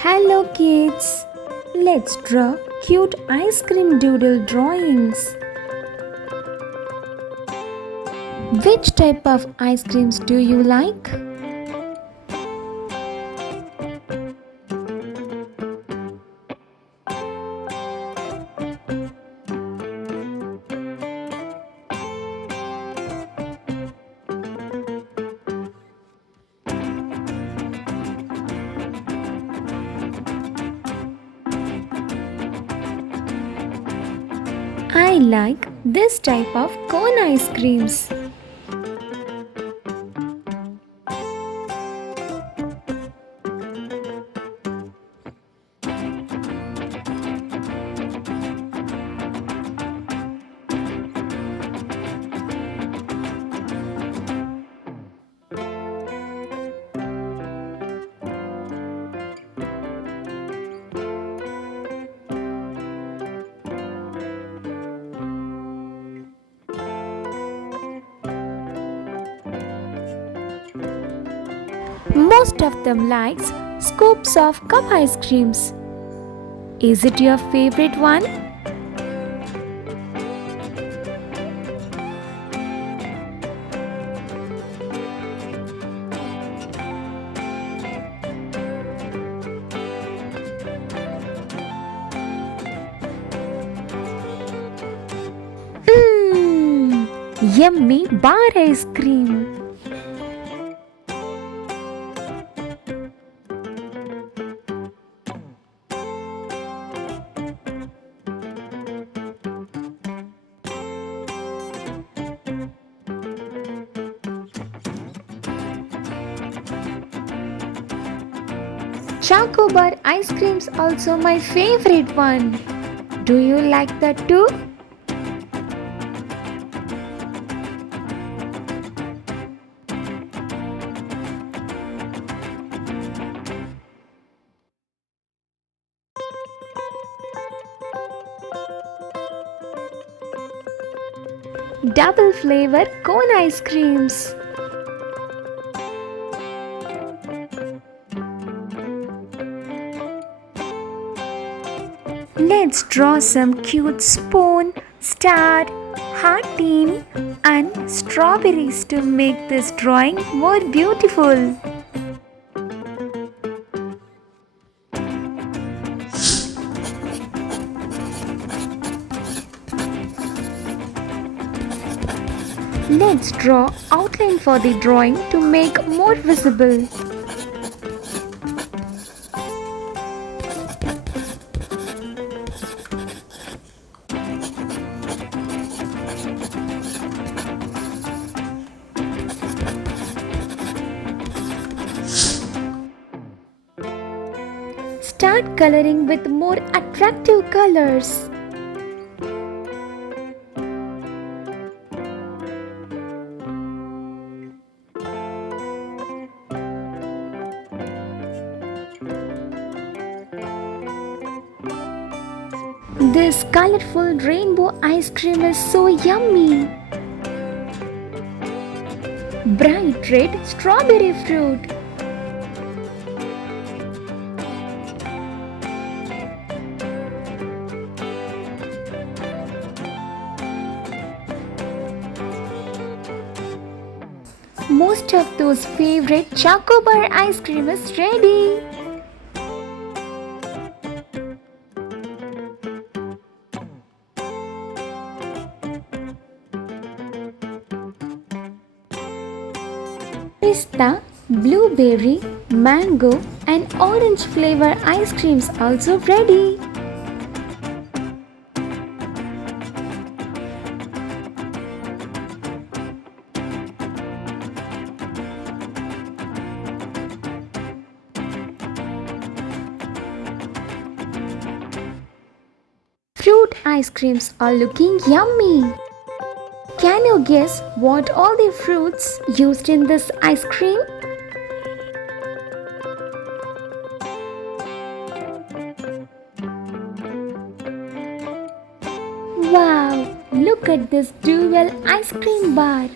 Hello kids! Let's draw cute ice cream doodle drawings. Which type of ice creams do you like? I like this type of cone ice creams. Most of them likes scoops of cup ice creams. Is it your favorite one? Mmm, yummy bar ice cream. Choco bar ice cream's also my favorite one. Do you like that too? Double flavor cone ice creams. Let's draw some cute spoon, star, heart team and strawberries to make this drawing more beautiful. Let's draw outline for the drawing to make more visible. Start coloring with more attractive colors. This colorful rainbow ice cream is so yummy. Bright red strawberry fruit. Most of those favorite Choco Bar ice cream is ready. Pista, blueberry, mango and orange flavor ice creams also ready. Fruit ice creams are looking yummy. Can you guess what all the fruits used in this ice cream? Wow! Look at this dual ice cream bar.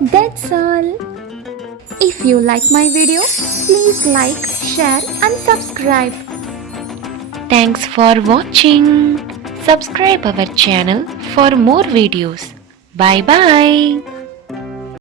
That's all. If you like my video, please like, share and subscribe. Thanks for watching. Subscribe our channel for more videos. Bye bye.